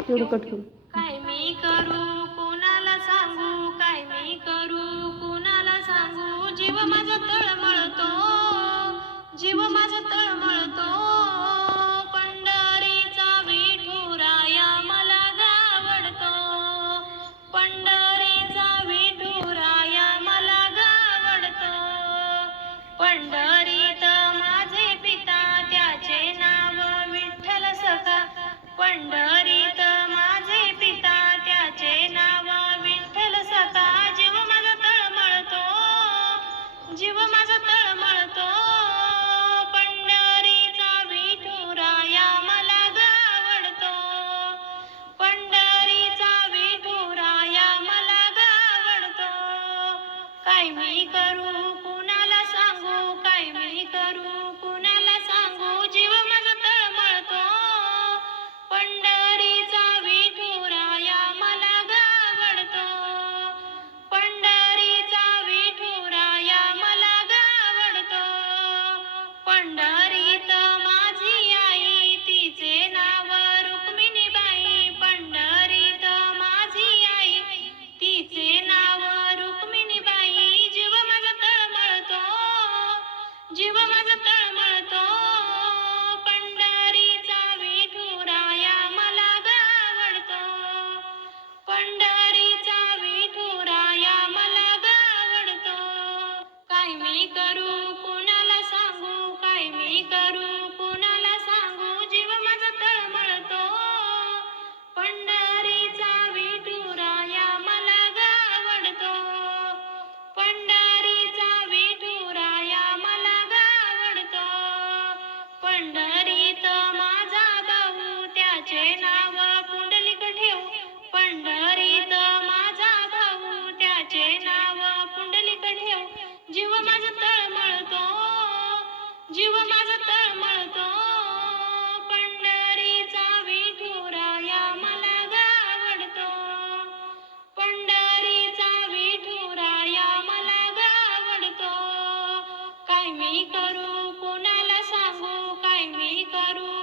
तेवढं कट करू. काय मी करू कोणाला सांगू? काय मी करू कोणाला सांगू? जीव माझा तळ করো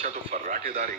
बचा तो फर्राटेदार